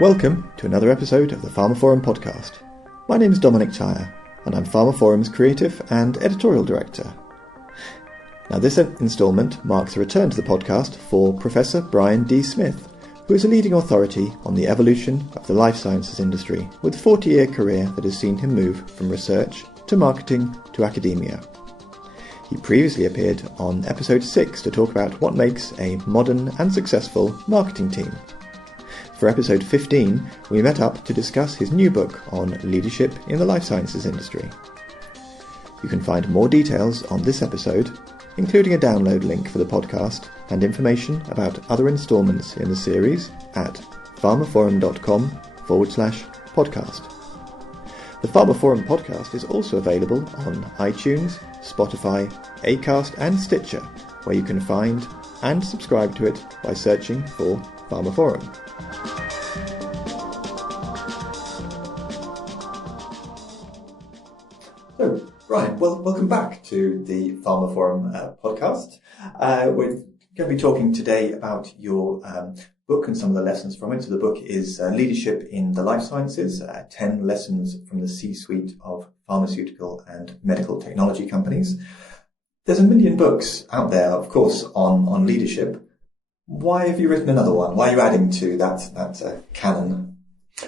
Welcome to another episode of the pharmaphorum podcast. My name is Dominic Chire, and I'm pharmaphorum's creative and editorial director. Now, this instalment marks a return to the podcast for Professor Brian D. Smith, who is a leading authority on the evolution of the life sciences industry, with a 40-year career that has seen him move from research to marketing to academia. He previously appeared on episode 6 to talk about what makes a modern and successful marketing team. For episode 15, we met up to discuss his new book on leadership in the life sciences industry. You can find more details on this episode, including a download link for the podcast and information about other instalments in the series at pharmaphorum.com/podcast. The pharmaphorum podcast is also available on iTunes, Spotify, Acast and Stitcher, where you can find and subscribe to it by searching for pharmaphorum. So, Brian, welcome back to the pharmaphorum podcast. We're going to be talking today about your book and some of the lessons from it. So the book is Leadership in the Life Sciences, 10 Lessons from the C-Suite of Pharmaceutical and Medical Technology Companies. There's a million books out there, of course, on leadership. Why have you written another one? Why are you adding to that canon?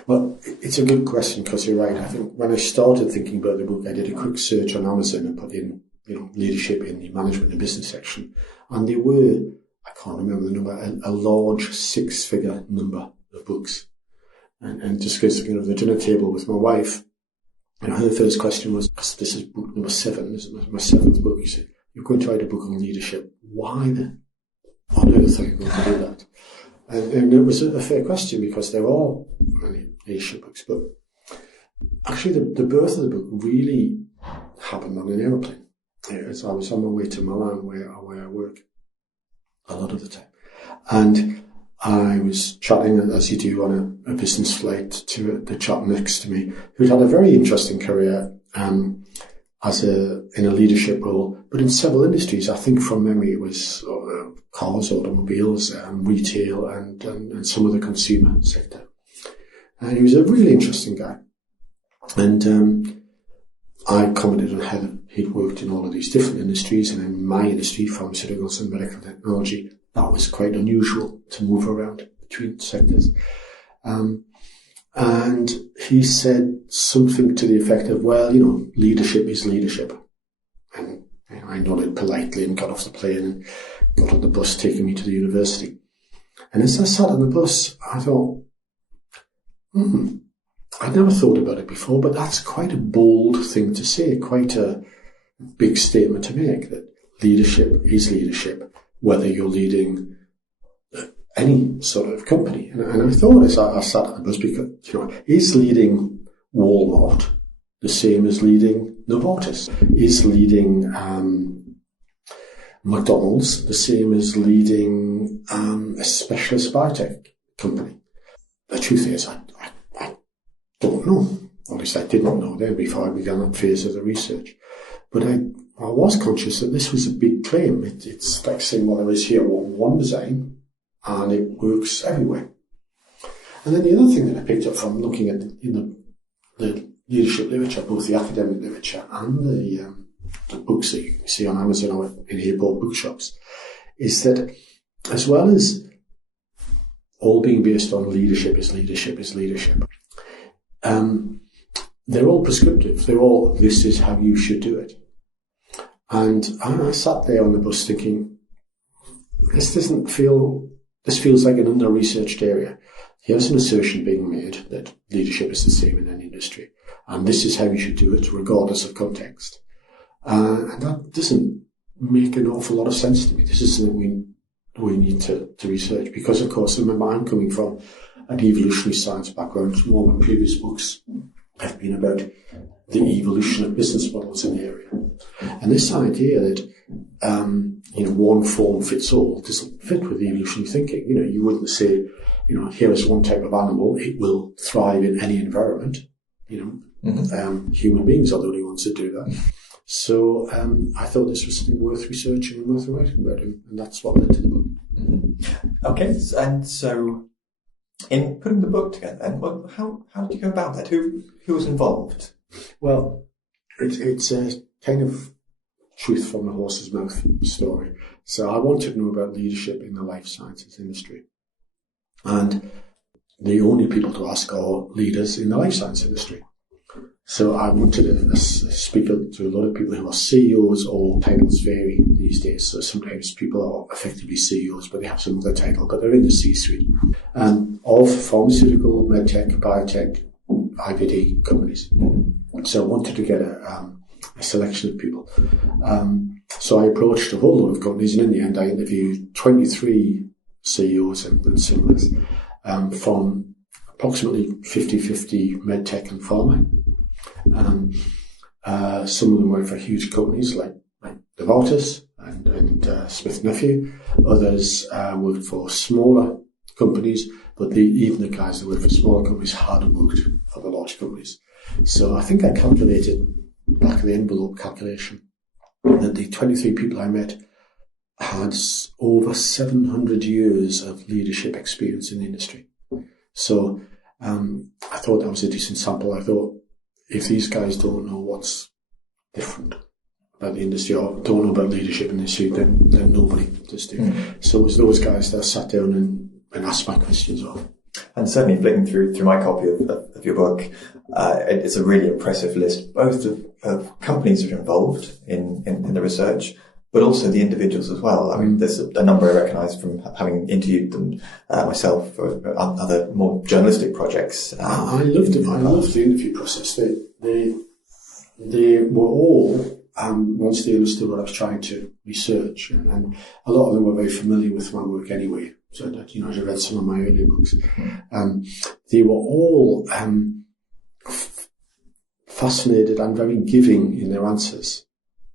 Well, it's a good question because you're right. I think when I started thinking about the book, I did a quick search on Amazon and put in, leadership in the management and business section. And there were, I can't remember the number, a large 6-figure number of books. And just because, the dinner table with my wife, her first question was, because this is book number 7, this is my 7th book. She said, you're going to write a book on leadership. Why on earth are you going to do that? And it was a fair question because there are many leadership books, but actually the birth of the book really happened on an aeroplane. As I was on my way to Milan where I work a lot of the time. And I was chatting, as you do on a business flight, to the chap next to me who'd had a very interesting career in a leadership role, but in several industries. I think from memory it was cars, automobiles, retail, and some of the consumer sector. And he was a really interesting guy. And I commented on how he'd worked in all of these different industries, and in my industry, pharmaceuticals and medical technology, that was quite unusual to move around between sectors. And he said something to the effect of, leadership is leadership. And I nodded politely and got off the plane and got on the bus taking me to the university. And as I sat on the bus, I thought, I'd never thought about it before, but that's quite a bold thing to say, quite a big statement to make, that leadership is leadership, whether you're leading any sort of company. And I thought as I sat on the bus, because, is leading Walmart the same as leading Novartis? Is leading McDonald's the same as leading a specialist biotech company? The truth is, I don't know. At least I did not know then before I began that phase of the research. But I was conscious that this was a big claim. It's like saying, there is here one design, and it works everywhere. And then the other thing that I picked up from looking at the leadership literature, both the academic literature and the books that you can see on Amazon or in airport bookshops, is that as well as all being based on leadership is leadership, they're all prescriptive. They're all, this is how you should do it. And I sat there on the bus thinking, this feels like an under-researched area. Here's an assertion being made that leadership is the same in any industry, and this is how you should do it, regardless of context. And that doesn't make an awful lot of sense to me. This is something we need to research, because, of course, remember, I'm coming from an evolutionary science background. All my previous books have been about the evolution of business models in the area. And this idea that, one form fits all doesn't fit with evolutionary thinking. You wouldn't say, here is one type of animal, it will thrive in any environment. Human beings are the only ones that do that. So I thought this was something worth researching and worth writing about, and that's what led to the book. Okay, and so In putting the book together, then, how did you go about that? Who was involved? Well, it's a kind of truth from the horse's mouth story. So I wanted to know about leadership in the life sciences industry. And the only people to ask are leaders in the life science industry. So I wanted to speak to a lot of people who are CEOs, or titles vary these days. So sometimes people are effectively CEOs, but they have some other title, but they're in the C-suite of pharmaceutical, medtech, biotech, IVD companies. So I wanted to get a selection of people. So I approached a whole lot of companies, and in the end I interviewed 23 CEOs and similars from approximately 50-50 medtech and pharma. Some of them work for huge companies like Novartis and Smith Nephew. Others worked for smaller companies, but even the guys that worked for smaller companies had worked for the large companies. So I think I calculated, back of the envelope calculation, that the 23 people I met had over 700 years of leadership experience in the industry. So I thought that was a decent sample. I thought, if these guys don't know what's different about the industry or don't know about leadership in the industry, then nobody does do. So it was those guys that I sat down and asked my questions of. And certainly flicking through my copy of your book, it's a really impressive list, both of companies that are involved in the research, but also the individuals as well. I mean, there's a number I recognise from having interviewed them myself for other more journalistic projects. I loved it. I loved the interview process. They were all, once they understood what I was trying to research, and a lot of them were very familiar with my work anyway. So that, I read some of my earlier books. They were all fascinated and very giving in their answers.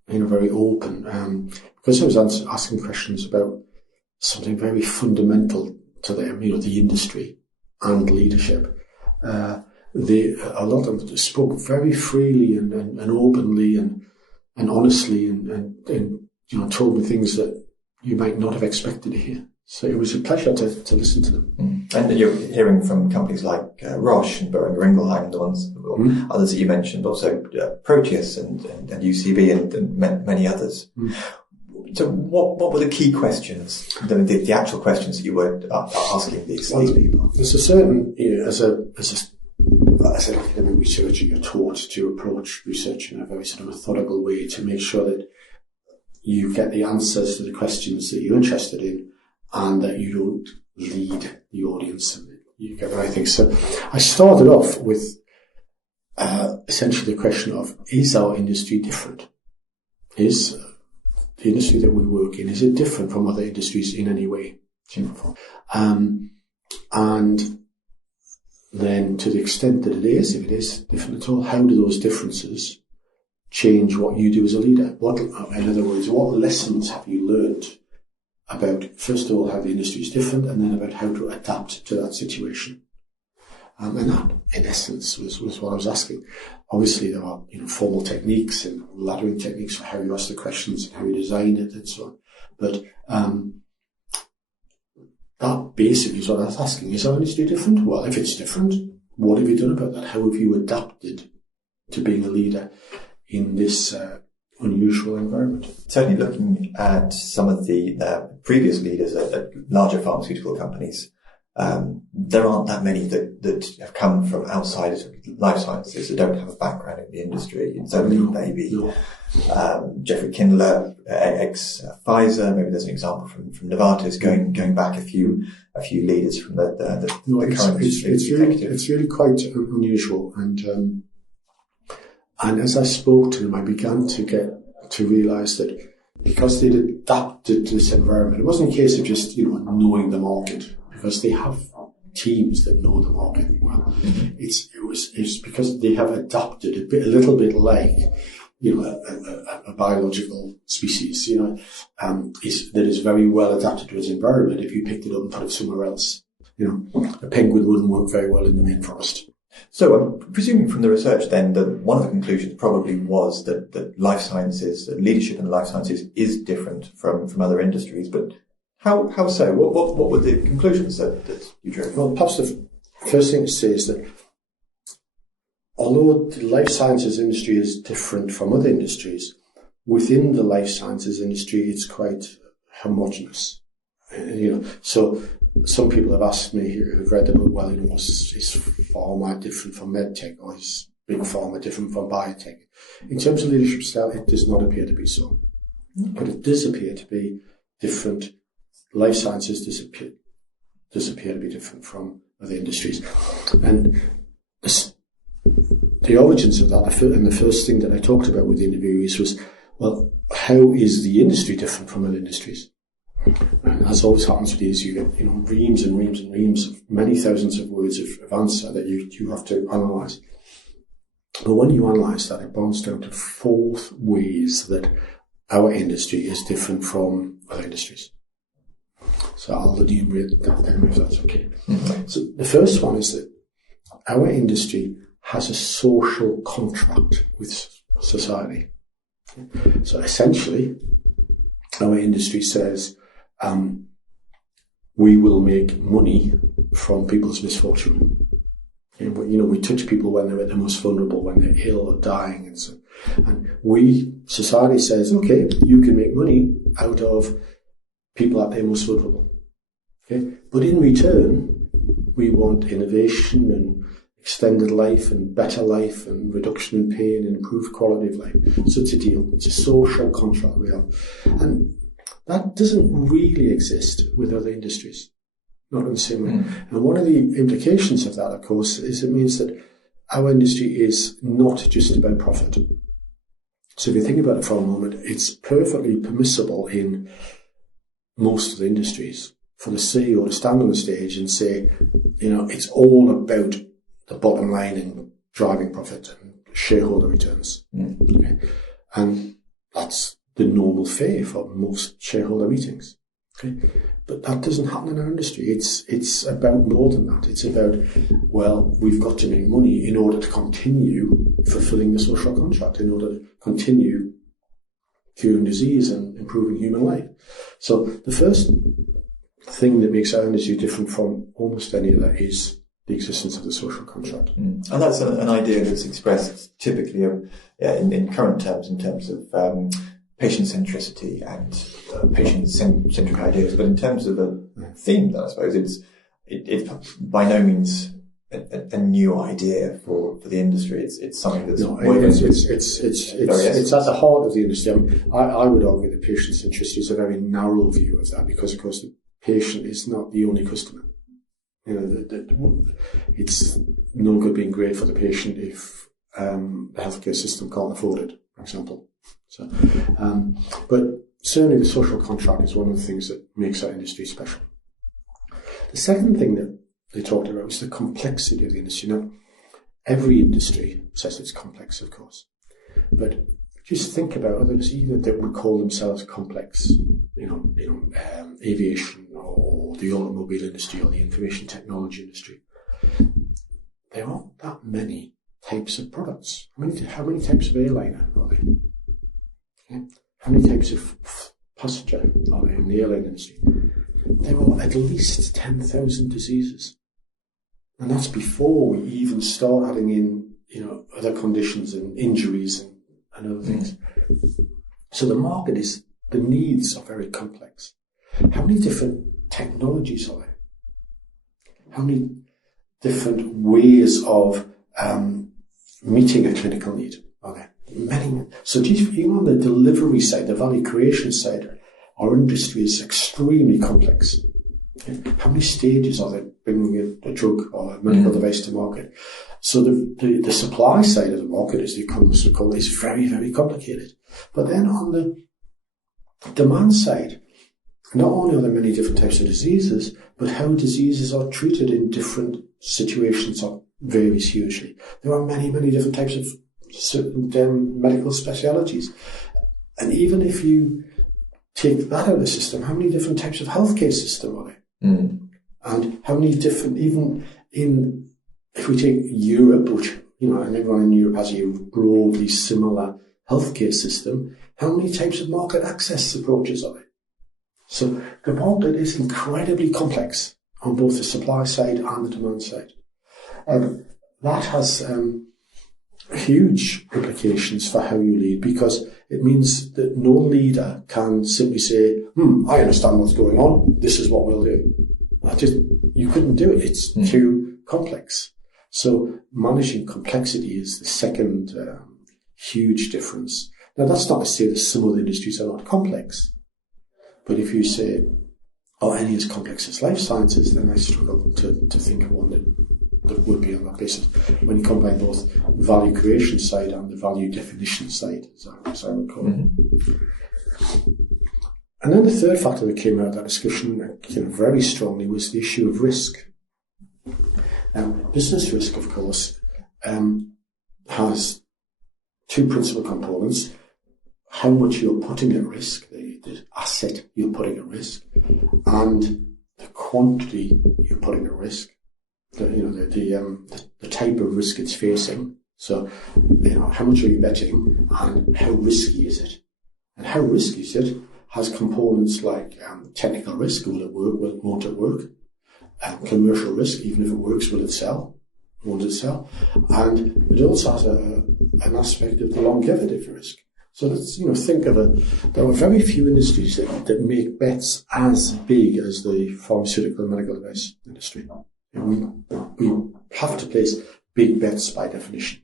Very open, because I was asking questions about something very fundamental to them, the industry and leadership. A lot of them spoke very freely and openly and honestly and told me things that you might not have expected to hear. So it was a pleasure to listen to them. And you're hearing from companies like Roche and Boehringer Ingelheim, the ones, others that you mentioned, also Proteus and UCB and many others. So what were the key questions, the actual questions that you were asking these people? There's a certain, as an academic researcher, you're taught to approach research in a very sort of methodical way to make sure that you get the answers to the questions that you're interested in, and that you don't lead the audience, and you get the right thing. So I started off with essentially the question of, is our industry different? Is the industry that we work in, is it different from other industries in any way? And then to the extent that it is, if it is different at all, how do those differences change what you do as a leader? In other words, what lessons have you learned about, first of all, how the industry is different, and then about how to adapt to that situation. And that, in essence, was what I was asking. Obviously, there are formal techniques and laddering techniques for how you ask the questions and how you design it and so on. But that basically is what I was asking. Is our industry different? Well, if it's different, what have you done about that? How have you adapted to being a leader in this unusual environment? Certainly looking at some of the previous leaders at larger pharmaceutical companies, there aren't that many that have come from outside of life sciences, that don't have a background in the industry. And certainly maybe Jeffrey Kindler, ex-Pfizer, maybe there's an example from Novartis, going back a few leaders from the current executive. It's really quite unusual, and as I spoke to them, I began to realise that because they'd adapted to this environment, it wasn't a case of just knowing the market, because they have teams that know the market well. It's because they have adapted a little bit like a biological species, that is very well adapted to its environment. If you picked it up and put it somewhere else, a penguin wouldn't work very well in the main forest. So I'm presuming from the research then that one of the conclusions probably was that life sciences, that leadership in life sciences is different from other industries. But How so? What were the conclusions that you drew? Well, perhaps the first thing to say is that although the life sciences industry is different from other industries, within the life sciences industry, it's quite homogenous. So some people have asked me who've read the book, well, is pharma different from medtech, or is big pharma different from biotech? In terms of leadership style, it does not appear to be so. But it does appear to be different. Life sciences does appear to be different from other industries. And the origins of that, and the first thing that I talked about with the interviewees was, well, how is the industry different from other industries? And as always happens with these, you get reams and reams and reams of many thousands of words of answer that you have to analyse. But when you analyse that, it boils down to 4 ways that our industry is different from other industries. So I'll enumerate that down if that's okay. Mm-hmm. So the first one is that our industry has a social contract with society. So essentially, our industry says we will make money from people's misfortune. We touch people when they're at their most vulnerable, when they're ill or dying, and so. And society says, okay, you can make money out of people at their most vulnerable. Okay, but in return, we want innovation and extended life and better life and reduction in pain and improved quality of life. So it's a deal. It's a social contract we have. And that doesn't really exist with other industries. Not in the same way. Mm. And one of the implications of that, of course, is it means that our industry is not just about profit. So if you think about it for a moment, it's perfectly permissible in most of the industries for the CEO to stand on the stage and say, it's all about the bottom line and driving profit and shareholder returns. Mm. Okay? And that's the normal fare for most shareholder meetings. Okay? But that doesn't happen in our industry. It's about more than that. It's about, well, we've got to make money in order to continue fulfilling the social contract, in order to continue curing disease and improving human life. So the first thing that makes our industry different from almost any other is the existence of the social contract. Mm. And that's an idea that's expressed typically in current terms, in terms of patient centricity and patient centric ideas. But in terms of a theme, then I suppose it's by no means a new idea for the industry. It's something that's it's at the heart of the industry. I would argue that patient centricity is a very narrow view of that, because of course the patient is not the only customer. It's no good being great for the patient if the healthcare system can't afford it, for example. So, but certainly the social contract is one of the things that makes our industry special. The second thing that they talked about was the complexity of the industry. Now, every industry says it's complex, of course, but just think about others either that would call themselves complex, aviation or the automobile industry or the information technology industry. There aren't that many types of products. How many types of airliner are there? Okay. How many types of passenger are there in the airline industry? There are at least 10,000 diseases. And that's before we even start adding in, other conditions and injuries and other things. So the needs are very complex. How many different technologies are there? How many different ways of meeting a clinical need are there? Many. So even on the delivery side, the value creation side, our industry is extremely complex. Okay? How many stages are there bringing a drug or a medical device to market? So the supply side of the market, as the economists would call it, is very, very complicated. But then on the demand side, not only are there many different types of diseases, but how diseases are treated in different situations varies hugely. There are many, many different types of certain medical specialities. And even if you take that out of the system, how many different types of healthcare system are there? Mm. And how many different, if we take Europe, which, and everyone in Europe has a broadly similar healthcare system, how many types of market access approaches are there? So the market is incredibly complex on both the supply side and the demand side. That has huge implications for how you lead, because it means that no leader can simply say, I understand what's going on, this is what we'll do. You couldn't do it. It's too complex. So managing complexity is the second huge difference. Now, that's not to say that some other industries are not complex. But if you say, any as complex as life sciences, then I struggle to think of one that would be on that basis. When you combine both value creation side and the value definition side, as I would call it. And then the third factor that came out of that discussion very strongly was the issue of risk. Now, business risk, of course, has two principal components: how much you're putting at risk, the asset you're putting at risk, and the quantity you're putting at risk. The type of risk it's facing. So, how much are you betting, and how risky is it? And how risky is it has components like technical risk: will it work? Won't it work? Commercial risk: even if it works, will it sell? Won't it sell? And it also has an aspect of the longevity of risk. So let's think of there are very few industries that make bets as big as the pharmaceutical and medical device industry. We have to place big bets by definition.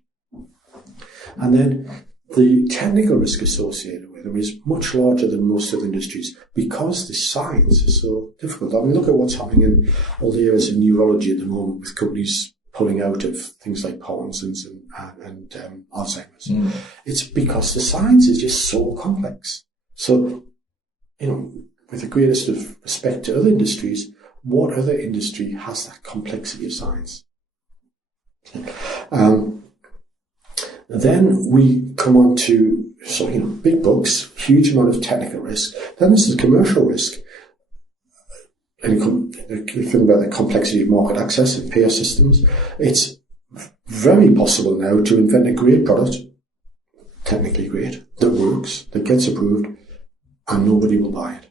And then the technical risk associated with them is much larger than most other industries, because the science is so difficult. I mean, look at what's happening in all the areas of neurology at the moment, with companies pulling out of things like Parkinson's and Alzheimer's. It's because the science is just so complex. So, with the greatest of respect to other industries, what other industry has that complexity of science? Then we come on to big books, huge amount of technical risk. Then there's the commercial risk. And you think about the complexity of market access and payer systems. It's very possible now to invent a great product, technically great, that works, that gets approved, and nobody will buy it.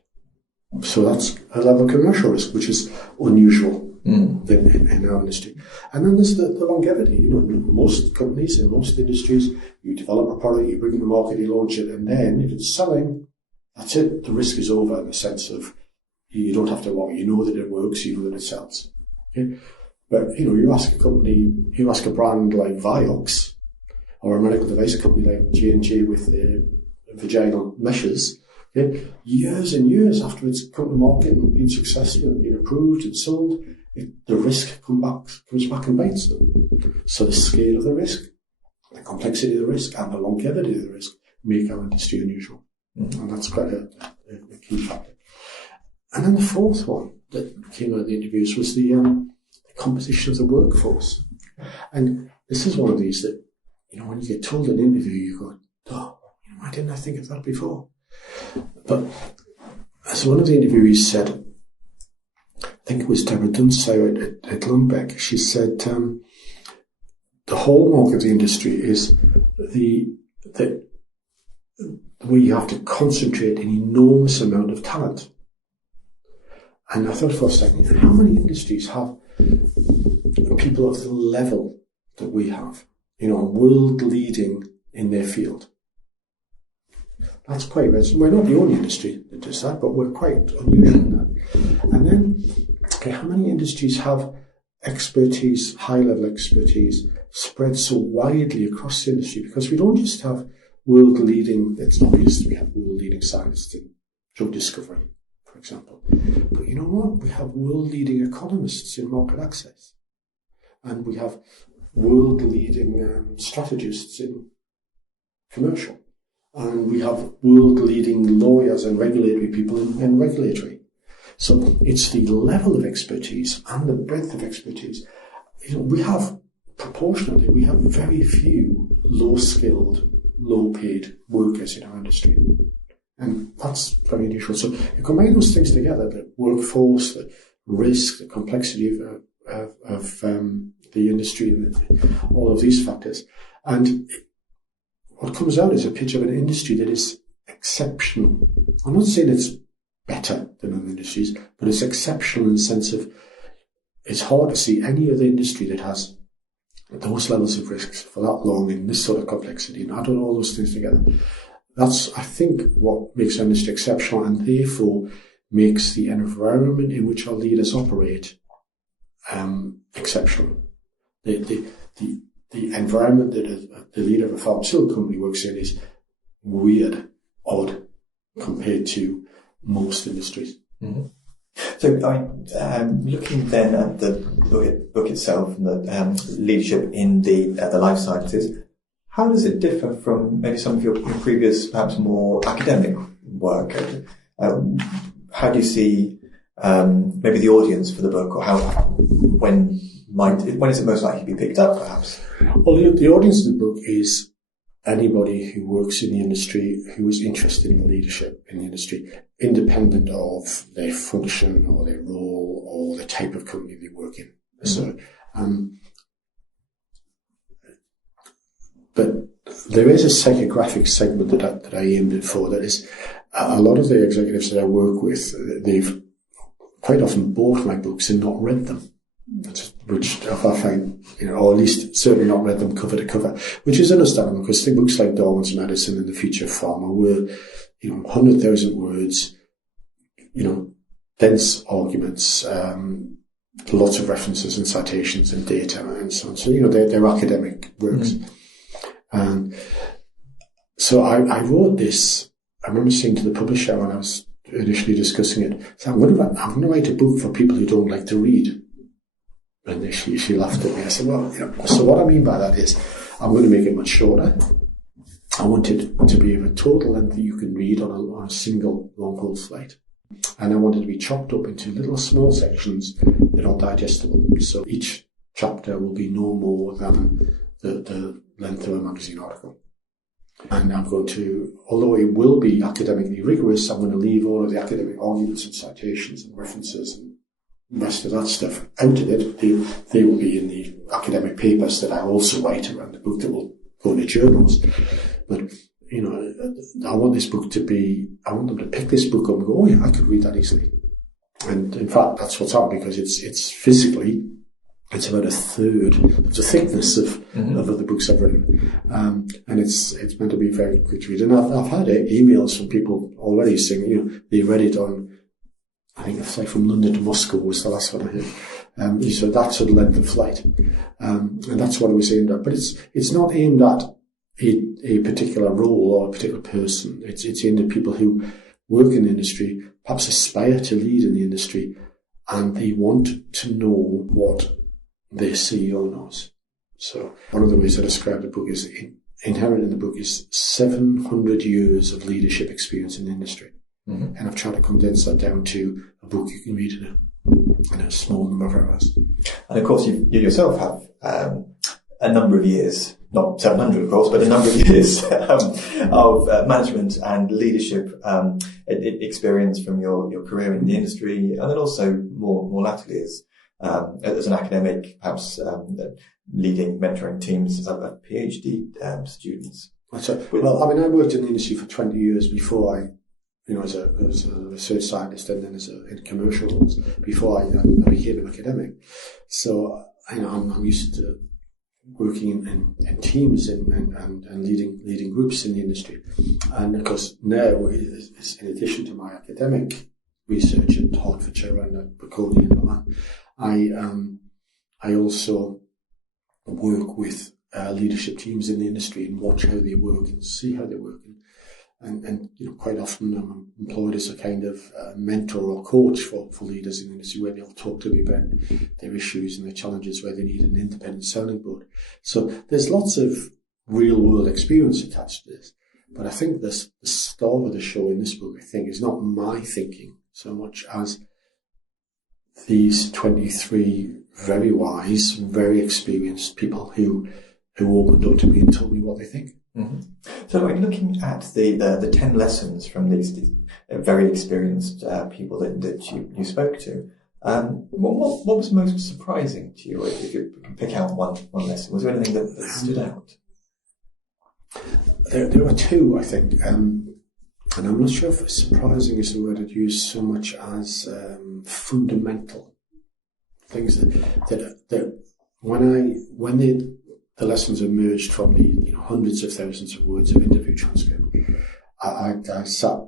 So that's a level of commercial risk, which is unusual in our industry. And then there's the longevity. Most companies in most industries, you develop a product, you bring it to the market, you launch it, and then if it's selling, that's it. The risk is over, in the sense of you don't have to worry. You know that it works, you know that it sells. Okay? But, you ask a brand like Vioxx, or a medical device company like J&J with vaginal meshes, okay? Years and years after it's come to market and been successful and been approved and sold, the risk comes back and bites them. So the scale of the risk, the complexity of the risk, and the longevity of the risk make our industry unusual. And that's quite a key factor. And then the fourth one that came out of the interviews was the composition of the workforce. And this is one of these that, when you get told in an interview, you go, why didn't I think of that before? But as one of the interviewees said, I think it was Deborah Dunsire at Lundbeck, she said, the hallmark of the industry is that we have to concentrate an enormous amount of talent. And I thought for a second, how many industries have people of the level that we have, world leading in their field? That's quite rare. We're not the only industry that does that, but we're quite unusual in that. And then, how many industries have expertise, high-level expertise, spread so widely across the industry? Because we don't just have world-leading, it's obvious we have world-leading scientists in drug discovery, for example. But you know what? We have world-leading economists in market access. And we have world-leading strategists in commercial. And we have world-leading lawyers and regulatory people in regulatory. So it's the level of expertise and the breadth of expertise. We have very few low-skilled, low-paid workers in our industry. And that's very unusual. So you combine those things together, the workforce, the risk, the complexity of the industry, and all of these factors. And what comes out is a picture of an industry that is exceptional. I'm not saying it's better than other industries, but it's exceptional in the sense of it's hard to see any other industry that has those levels of risks for that long in this sort of complexity, and add on all those things together. That's, I think, what makes our industry exceptional, and therefore makes the environment in which our leaders operate exceptional. The environment that the leader of a pharmaceutical company works in is weird, odd, compared to most industries. Mm-hmm. So, looking then at the book itself and the leadership in the life sciences, how does it differ from maybe some of your previous, perhaps more academic work? How do you see maybe the audience for the book, or when is it most likely to be picked up, perhaps? Well, the audience of the book is anybody who works in the industry who is interested in leadership in the industry, independent of their function or their role or the type of company they work in. Mm-hmm. So, but there is a psychographic segment that I aimed it for. That is, a lot of the executives that I work with, they've quite often bought my books and not read them. Which I find, or at least certainly not read them cover to cover, which is understandable because the books like Darwin's Medicine and The Future of Pharma were, 100,000 words, dense arguments, lots of references and citations and data and so on. So, they're academic works. Mm. And so I wrote this. I remember saying to the publisher when I was initially discussing it, so I'm going to write a book for people who don't like to read. And she laughed at me. I said, well, so what I mean by that is I'm going to make it much shorter. I want it to be of a total length that you can read on a single long-haul flight. And I want it to be chopped up into little small sections that are digestible. So each chapter will be no more than the length of a magazine article. And I'm going to, although it will be academically rigorous, I'm going to leave all of the academic arguments and citations and references and the rest of that stuff out of it. They will be in the academic papers that I also write around the book that will go to journals. But, I want this book I want them to pick this book up and go, oh yeah, I could read that easily. And in fact, that's what's happening, because it's physically, it's about a third of the thickness of other books I've written. And it's meant to be a very quick read. And I've had emails from people already saying, they read it on, I think it's like from London to Moscow was the last one I heard. So that sort of length of flight. And that's what it was aimed at. But it's not aimed at a particular role or a particular person. It's aimed at people who work in the industry, perhaps aspire to lead in the industry, and they want to know what their CEO knows. So one of the ways I describe the book is inherent in the book is 700 years of leadership experience in the industry. Mm-hmm. And I've tried to condense that down to a book you can read in a small number of hours. And of course, you yourself have a number of years, not 700 of course, but a number of years of management and leadership experience from your career in the industry, and then also more latterly as an academic, perhaps leading, mentoring teams of PhD students. Well, I worked in the industry for 20 years before I, as a research scientist, and then in commercial roles before I became an academic. So I'm used to working in teams and leading groups in the industry. And of course now, in addition to my academic research at Hertfordshire and at Bocconi and all that, I also work with leadership teams in the industry and watch how they work and see how they work. And quite often I'm employed as a kind of mentor or coach for leaders in the industry, where they'll talk to me about their issues and their challenges, where they need an independent sounding board. So there's lots of real world experience attached to this. But I think the star of the show in this book, I think, is not my thinking so much as these 23 very wise, very experienced people who opened up to me and told me what they think. Mm-hmm. So, looking at the 10 lessons from these very experienced people that you spoke to, what was most surprising to you? If you can pick out one lesson, was there anything that stood out? There were two, I think. and I'm not sure if surprising is the word I'd use so much as fundamental things that when the lessons emerged from the hundreds of thousands of words of interview transcript, I sat,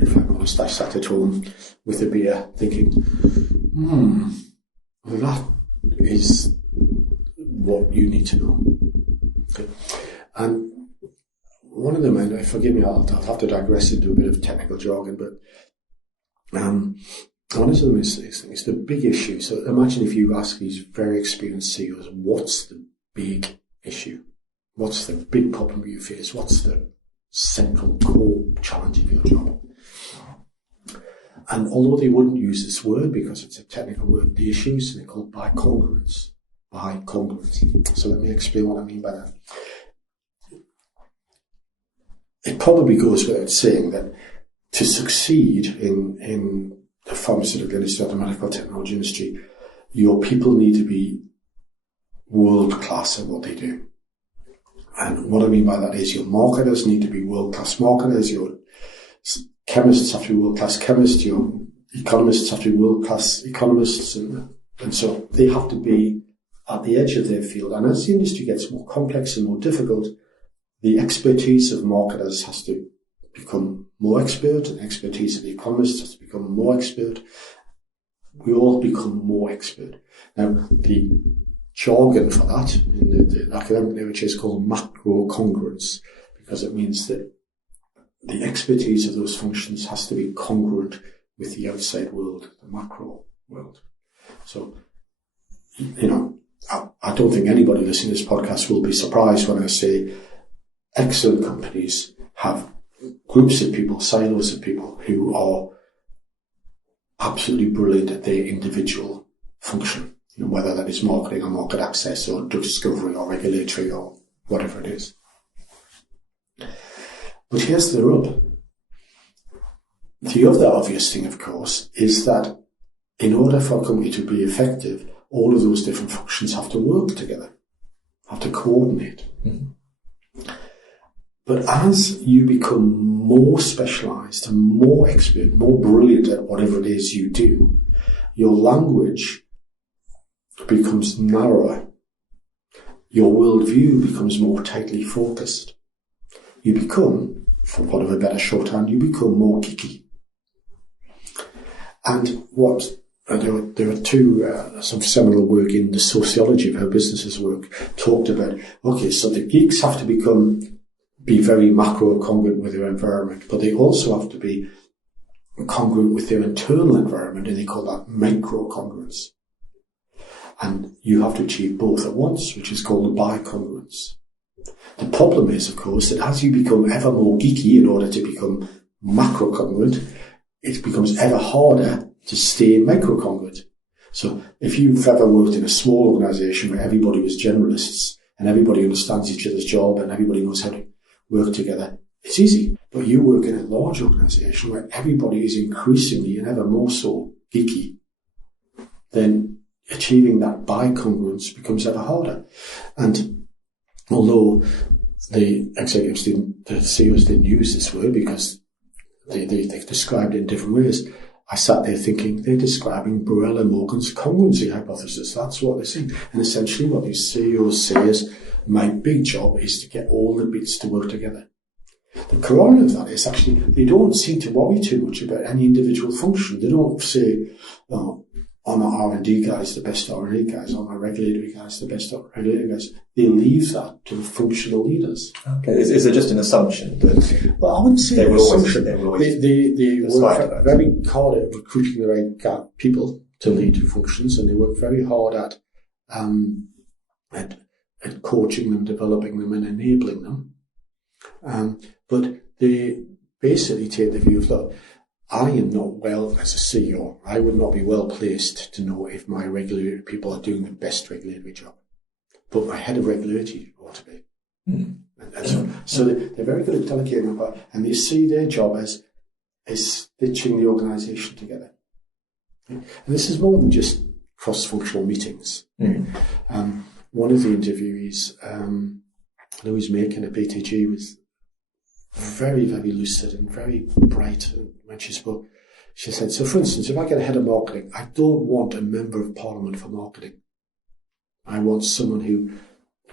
if I'm honest, I sat at home with a beer thinking, that is what you need to know. Okay. And one of them, and forgive me, I'll have to digress into a bit of technical jargon, but one of them is the big issue. So imagine if you ask these very experienced CEOs, what's the big issue? What's the big problem you face? What's the central core challenge of your job? And although they wouldn't use this word because it's a technical word, the issues, they're called bicongruence. Bicongruence. So let me explain what I mean by that. It probably goes without saying that to succeed in the pharmaceutical industry or the medical technology industry, your people need to be world class at what they do. And what I mean by that is your marketers need to be world class marketers, your chemists have to be world class chemists, your economists have to be world class economists, and so they have to be at the edge of their field. And as the industry gets more complex and more difficult, the expertise of marketers has to become more expert, and the expertise of the economists has to become more expert. We all become more expert. Now, the jargon for that in the academic literature is called macro congruence, because it means that the expertise of those functions has to be congruent with the outside world, the macro world. So, I don't think anybody listening to this podcast will be surprised when I say excellent companies have groups of people, silos of people who are absolutely brilliant at their individual function, whether that is marketing or market access or drug discovery or regulatory or whatever it is. But here's the rub. The other obvious thing, of course, is that in order for a company to be effective, all of those different functions have to work together, have to coordinate. Mm-hmm. But as you become more specialized and more expert, more brilliant at whatever it is you do, your language becomes narrower. Your worldview becomes more tightly focused. You become, for want of a better shorthand, you become more geeky. And there are some seminal work in the sociology of how businesses work talked about, okay, so the geeks have to be very macro congruent with their environment, but they also have to be congruent with their internal environment, and they call that micro congruence. And you have to achieve both at once, which is called bicongruence. The problem is, of course, that as you become ever more geeky in order to become macro congruent, it becomes ever harder to stay micro congruent. So if you've ever worked in a small organisation where everybody was generalists and everybody understands each other's job and everybody knows how to work together, it's easy. But you work in a large organisation where everybody is increasingly and ever more so geeky, then achieving that bicongruence becomes ever harder. And although the executives the CEOs didn't use this word because they described it in different ways, I sat there thinking they're describing Burrell and Morgan's congruency hypothesis. That's what they're saying. And essentially what these CEOs say is, my big job is to get all the bits to work together. The corollary of that is actually they don't seem to worry too much about any individual function. They don't say, oh, are my R&D guys the best R&D guys? Are my regulatory guys the best regulatory guys? They leave that to the functional leaders. Okay, is there just an assumption that? Well, I wouldn't say they an assumption. They work very hard at recruiting the right people to lead functions, and they work very hard at coaching them, developing them, and enabling them. But they basically take the view of, look, I am not well as a CEO. I would not be well placed to know if my regulatory people are doing the best regulatory job. But my head of regulatory ought to be. Mm. And so they're very good at delegating about, and they see their job as stitching the organisation together. And this is more than just cross-functional meetings. Mm. One of the interviewees, Louise Macon at BTG, was very, very lucid and very bright. And when she spoke, she said, so for instance, if I get a head of marketing, I don't want a member of parliament for marketing. I want someone who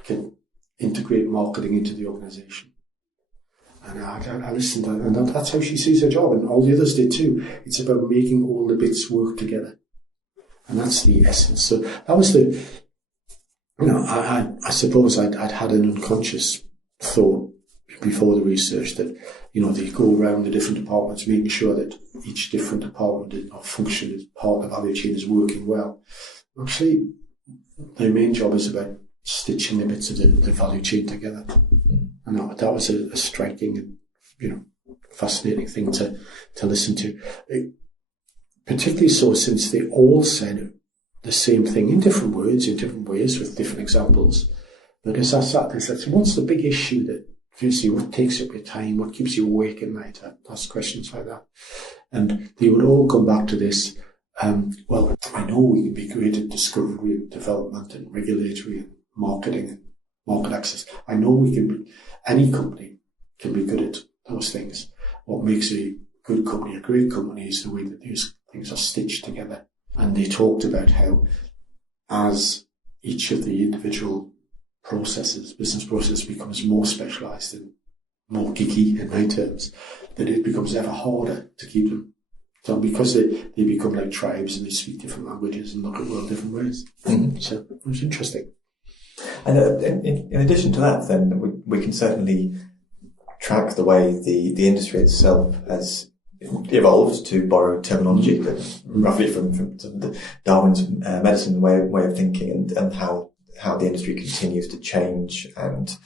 can integrate marketing into the organisation. And I listened, and that's how she sees her job, and all the others did too. It's about making all the bits work together. And that's the essence. So that was I suppose I'd had an unconscious thought before the research that, they go around the different departments, making sure that each different department or function is part of the value chain is working well. Actually, their main job is about stitching the bits of the value chain together. And that was a striking and, fascinating thing to listen to. Particularly so since they all said the same thing in different words, in different ways, with different examples. But as I sat there, I said, so what's the big issue that, what takes up your time, what keeps you awake at night? I ask questions like that. And they would all come back to this, well, I know we can be great at discovery and development and regulatory and marketing and market access. I know any company can be good at those things. What makes a good company a great company is the way that these things are stitched together. And they talked about how, as each of the individual business processes becomes more specialised and more geeky in my terms, that it becomes ever harder to keep them. So because they become like tribes and they speak different languages and look at the world different ways. Mm-hmm. So it was interesting. And in addition to that, then we can certainly track the way the industry itself has evolved, to borrow terminology that roughly from the Darwin's medicine way of thinking, and how the industry continues to change and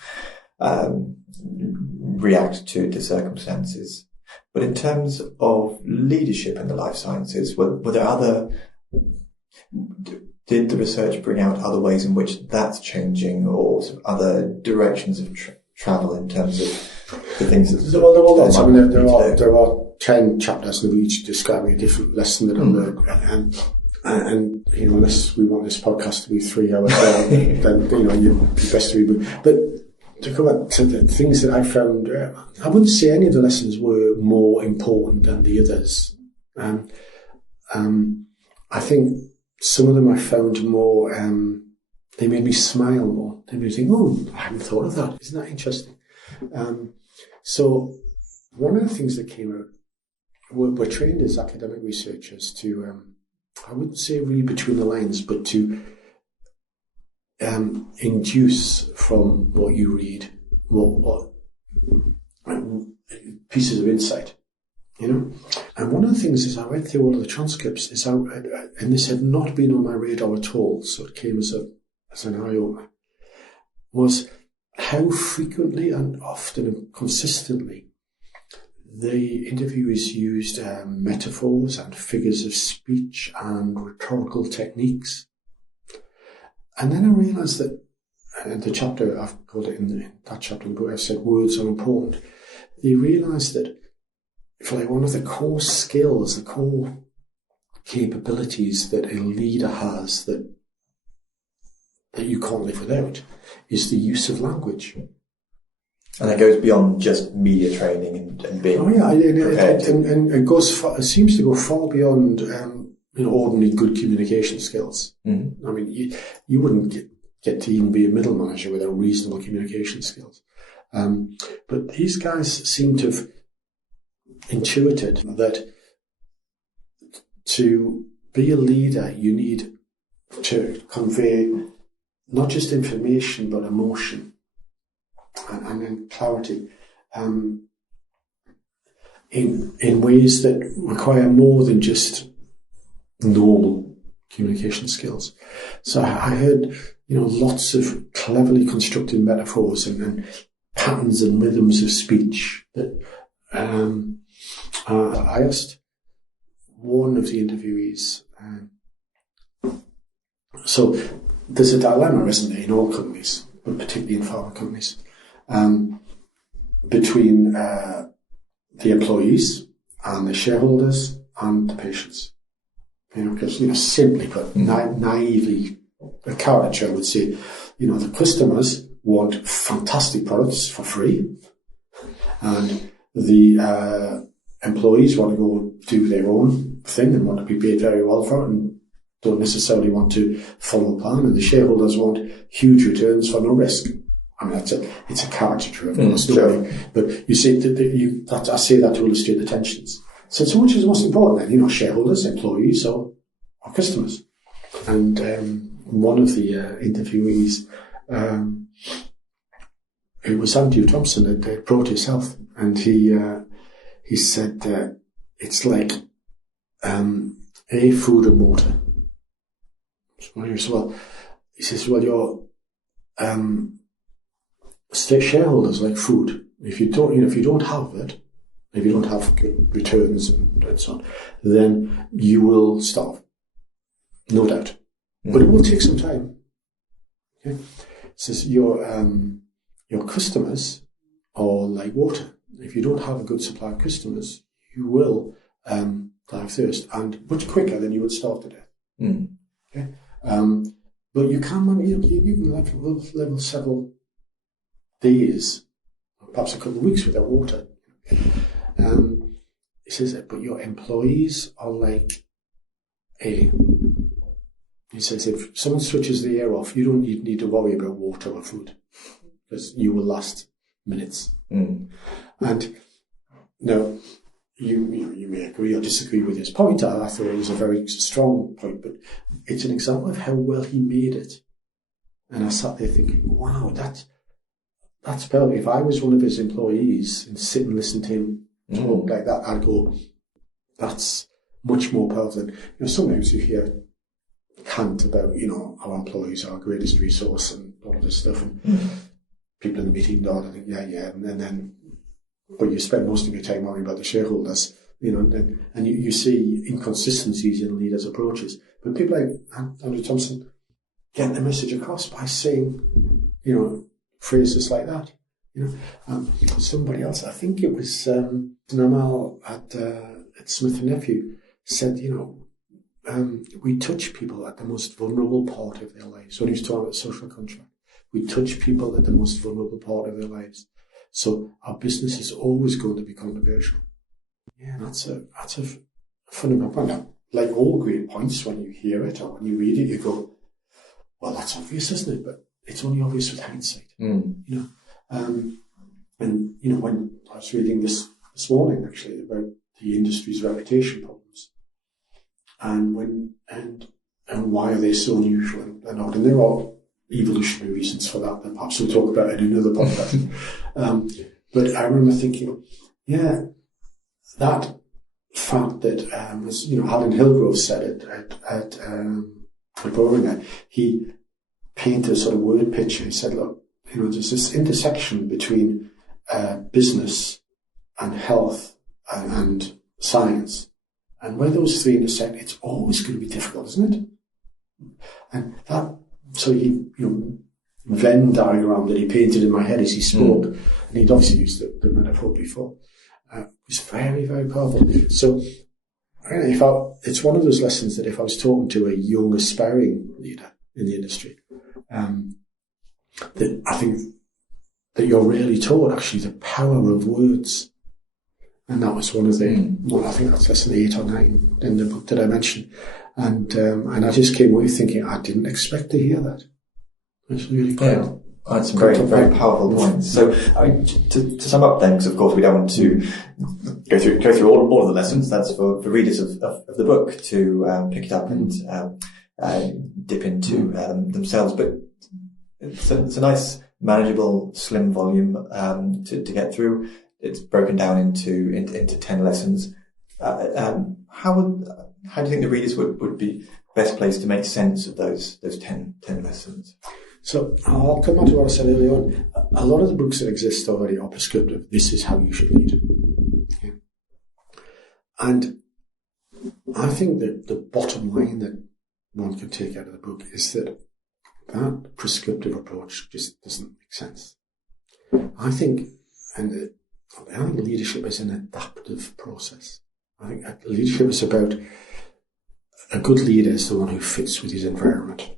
react to circumstances. But in terms of leadership in the life sciences, were there did the research bring out other ways in which that's changing, or some other directions of travel in terms of the things that... There are lots. I mean, there are 10 chapters of each describing a different lesson that I learned. And unless we want this podcast to be 3 hours long, then, you'd be best to be... But to come back to the things that I found, I wouldn't say any of the lessons were more important than the others. I think some of them I found more, they made me smile more. They made me think, oh, I hadn't thought of that. Isn't that interesting? So one of the things that came out, we're trained as academic researchers to, I wouldn't say read between the lines, but to induce from what you read what pieces of insight, And one of the things is I read through all of the transcripts, and this had not been on my radar at all, so it came as an eye-opener, was how frequently and often and consistently the interviewers used metaphors and figures of speech and rhetorical techniques. And then I realised that, in the chapter, I've called it in that chapter of the book, I said words are important. They realised that, one of the core skills, the core capabilities that a leader has that you can't live without is the use of language. And that goes beyond just media training and being prepared. And it seems to go far beyond ordinary good communication skills. Mm-hmm. I mean, you wouldn't get to even be a middle manager without reasonable communication skills. But these guys seem to have intuited that to be a leader, you need to convey not just information but emotion and clarity in ways that require more than just normal communication skills. So I heard lots of cleverly constructed metaphors and patterns and rhythms of speech that I asked one of the interviewees. So there's a dilemma, isn't there, in all companies, but particularly in pharma companies, between the employees and the shareholders and the patients. Because simply put, naively, a caricature would say, the customers want fantastic products for free, And the employees want to go do their own thing and want to be paid very well for it and don't necessarily want to follow a plan. And the shareholders want huge returns for no risk. I mean, it's a caricature, story. But you see, I say that to illustrate the tensions. So which is most important then? Shareholders, employees, or customers. And one of the interviewees, it was Andrew Thompson at Proteus Health, and he said it's like food and water. So he says, well, your shareholders like food. If you don't have it, if you don't have good returns and so on, then you will starve, no doubt. But it will take some time. Okay, says your customers are like water. If you don't have a good supply of customers, you will die of thirst, and much quicker than you would starve to death. Okay, but you can you can live several days, perhaps a couple of weeks without water. He says, but your employees are like air. He says, if someone switches the air off, you don't need to worry about water or food, because you will last minutes. And now, you may agree or disagree with his point. I thought it was a very strong point, but it's an example of how well he made it. And I sat there thinking, wow, that's perfect. If I was one of his employees and sit and listen to him talk like that, I'd go, that's much more powerful than, sometimes you hear cant about, our employees are our greatest resource and all of this stuff, and people in the meeting nod and think, yeah, and then, but you spend most of your time worrying about the shareholders, and you see inconsistencies in leaders' approaches. But people like Andrew Thompson get the message across by saying, phrases like that. Somebody else, I think it was Namal at Smith and Nephew, said, we touch people at the most vulnerable part of their lives. When he was talking about social contract, we touch people at the most vulnerable part of their lives. So our business is always going to be controversial. Yeah, that's a fundamental point. Like all great points, when you hear it or when you read it, you go, well, that's obvious, isn't it? But it's only obvious with hindsight. When I was reading this morning, actually, about the industry's reputation problems, and why are they so unusual and odd? And there are evolutionary reasons for that perhaps we'll talk about in another podcast. But I remember thinking, that fact that, as Alan Hillgrove said it at Boehringer, he painted a sort of word picture. He said, look, there's this intersection between business and health and science. And where those three intersect, it's always going to be difficult, isn't it? And that, so he, Venn diagram that he painted in my head as he spoke, and he'd obviously used the metaphor before, was very, very powerful. So, it's one of those lessons that if I was talking to a young aspiring leader in the industry, that I think that you're really taught actually the power of words. And that was one of the, I think that's lesson 8 or 9 in the book that I mentioned. And I just came away thinking, I didn't expect to hear that. It's really quite. Yeah, that's a very, very powerful point. So, to sum up then, because of course we don't want to go through all of the lessons. That's for readers of the book to pick it up and dip into themselves. But it's a nice, manageable, slim volume to get through. It's broken down into 10 lessons. How do you think the readers would be best placed to make sense of those 10 lessons? So I'll come on to what I said earlier on. A lot of the books that exist already are prescriptive. This is how you should lead. Okay. And I think that the bottom line that one can take out of the book is that prescriptive approach just doesn't make sense. I think leadership is an adaptive process. I think leadership is about a good leader is the one who fits with his environment.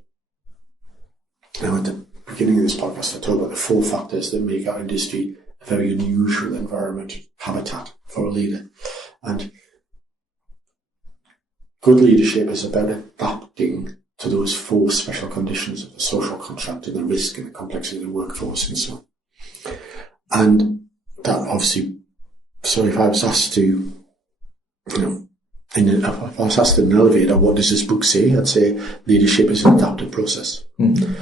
Now, at the beginning of this podcast, I talked about the 4 factors that make our industry very unusual environment, habitat for a leader. And good leadership is about adapting to those 4 special conditions of the social contract and the risk and the complexity of the workforce and so on. And that obviously, so if I was asked to, if I was asked in an elevator, what does this book say? I'd say leadership is an adaptive process. Mm-hmm.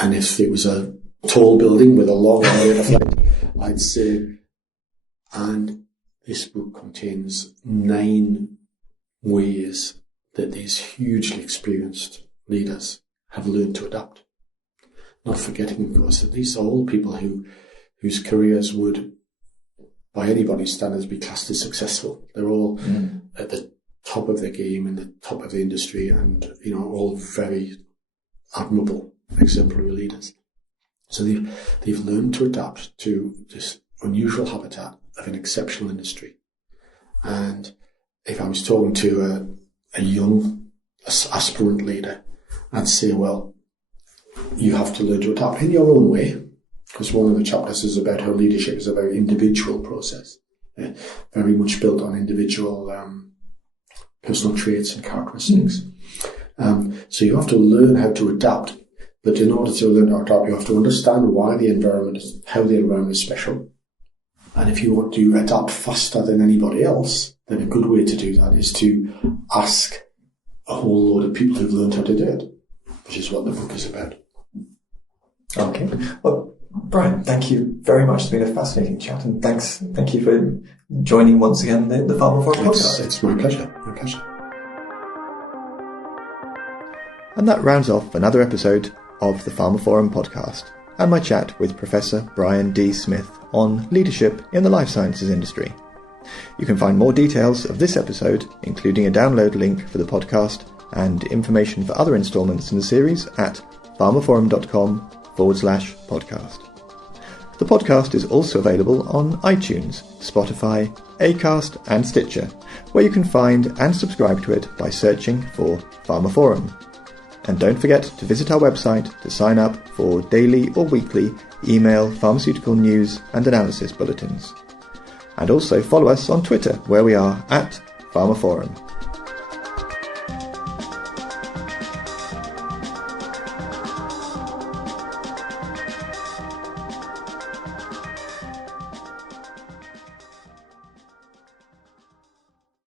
And if it was a tall building with a long elevator flight, I'd say, and this book contains 9 ways that these hugely experienced leaders have learned to adapt. Not forgetting, of course, that these are all people whose careers would, by anybody's standards, be classed as successful. They're all at the top of their game and the top of the industry, and all very admirable, exemplary leaders. So they've learned to adapt to this unusual habitat of an exceptional industry. And if I was talking to a young aspirant leader, I'd say, well, you have to learn to adapt in your own way, because one of the chapters is about how leadership is a very individual process, very much built on individual personal traits and characteristics. So you have to learn how to adapt, but in order to learn to adapt, you have to understand how the environment is special. And if you want to adapt faster than anybody else, then a good way to do that is to ask a whole load of people who've learned how to do it, which is what the book is about. Okay. Well, Brian, thank you very much. It's been a fascinating chat, and thank you for joining once again the pharmaphorum podcast. It's my pleasure. My pleasure. And that rounds off another episode of the pharmaphorum podcast and my chat with Professor Brian D. Smith on leadership in the life sciences industry. You can find more details of this episode, including a download link for the podcast and information for other instalments in the series at pharmaphorum.com/podcast. The podcast is also available on iTunes, Spotify, Acast and Stitcher, where you can find and subscribe to it by searching for pharmaphorum. And don't forget to visit our website to sign up for daily or weekly email pharmaceutical news and analysis bulletins. And also follow us on Twitter, where we are at pharmaphorum.